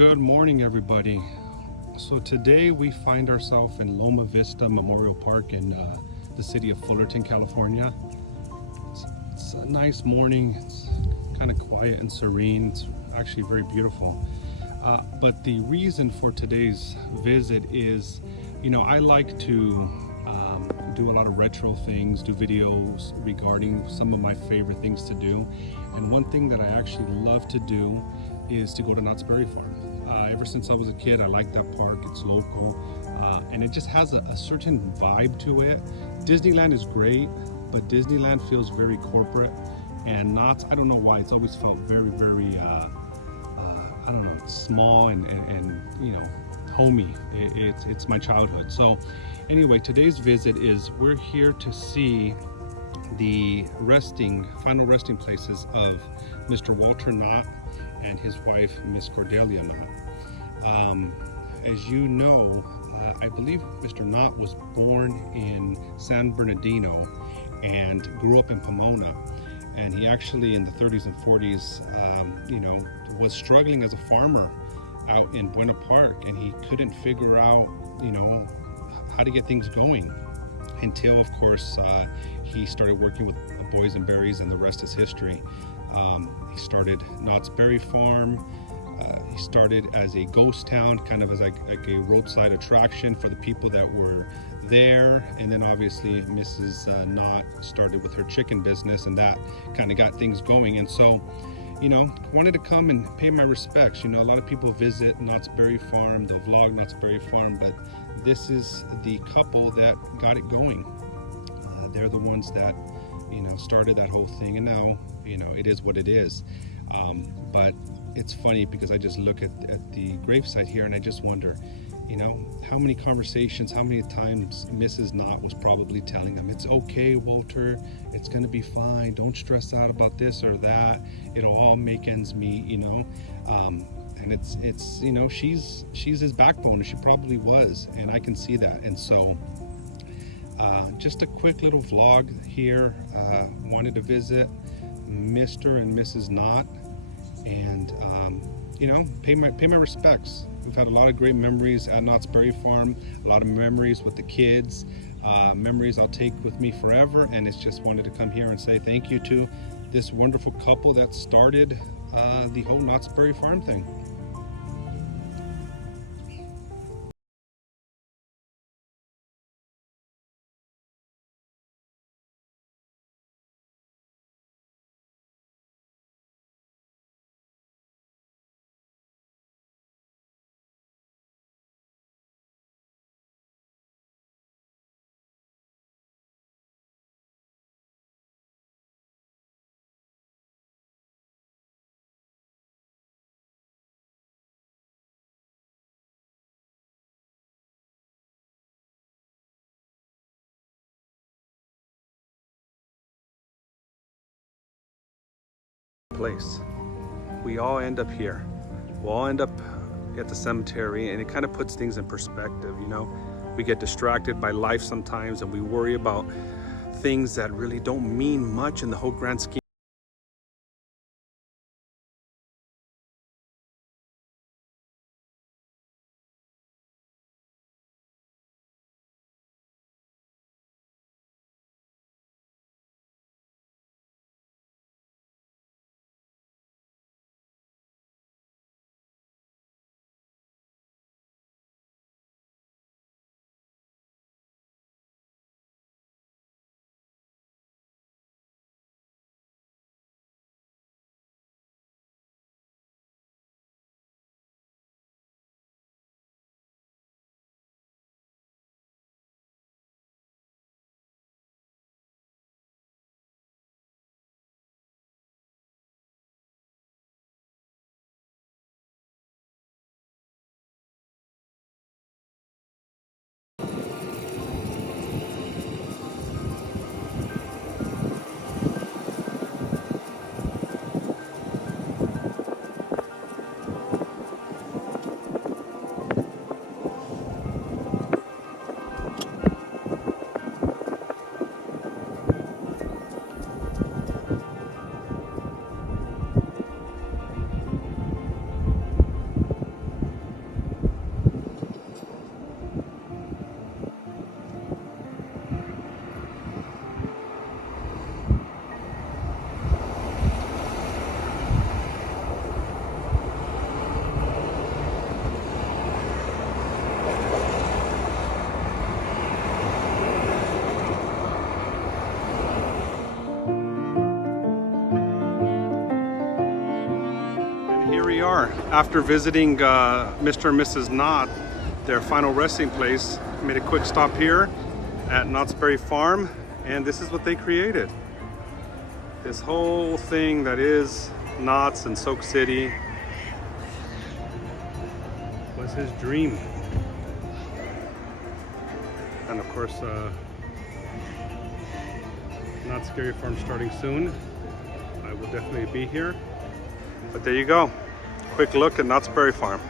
Good morning, everybody. So today we find ourselves in Loma Vista Memorial Park in the city of Fullerton, California. It's a nice morning. It's kind of quiet and serene. It's actually very beautiful. But the reason for today's visit is, I like to do a lot of retro things, do videos regarding some of my favorite things to do. And one thing that I actually love to do is to go to Knott's Berry Farm. Ever since I was a kid, I like that park. It's local, and it just has a certain vibe to it. Disneyland is great, but Disneyland feels very corporate, and Knott's, I don't know why, it's always felt very, very, I don't know, small and homey. It's my childhood. So anyway, today's visit is we're here to see the final resting places of Mr. Walter Knott and his wife, Miss Cordelia Knott. As you know, I believe Mr. Knott was born in San Bernardino and grew up in Pomona. And he actually, in the 30s and 40s, was struggling as a farmer out in Buena Park, and he couldn't figure out, how to get things going until, of course, he started working with Boys and Berries, and the rest is history. He started Knott's Berry Farm. He started as a ghost town, kind of as like a roadside attraction for the people that were there. And then obviously Mrs. Knott started with her chicken business, and that kind of got things going. And so, wanted to come and pay my respects. A lot of people visit Knott's Berry Farm, they'll vlog Knott's Berry Farm, but this is the couple that got it going. They're the ones that, started that whole thing, and now, it is what it is. But it's funny because I just look at the gravesite here and I just wonder, how many conversations, how many times Mrs. Knott was probably telling them, it's okay, Walter, it's gonna be fine, don't stress out about this or that, it'll all make ends meet, and it's she's his backbone, she probably was, and I can see that. And so just a quick little vlog here. Wanted to visit Mr. and Mrs. Knott and pay my respects. We've had a lot of great memories at Knott's Berry Farm, a lot of memories with the kids, memories I'll take with me forever, and it's just wanted to come here and say thank you to this wonderful couple that started the whole Knott's Berry Farm thing. Place. We all end up here. We'll all end up at the cemetery, and it kind of puts things in perspective. We get distracted by life sometimes, and we worry about things that really don't mean much in the whole grand scheme. are. After visiting Mr. and Mrs. Knott, their final resting place, made a quick stop here at Knott's Berry Farm, and this is what they created. This whole thing that is Knott's and Soak City was his dream. And of course, Knott's Berry Farm starting soon. I will definitely be here. But there you go. Quick look at Knott's Berry Farm.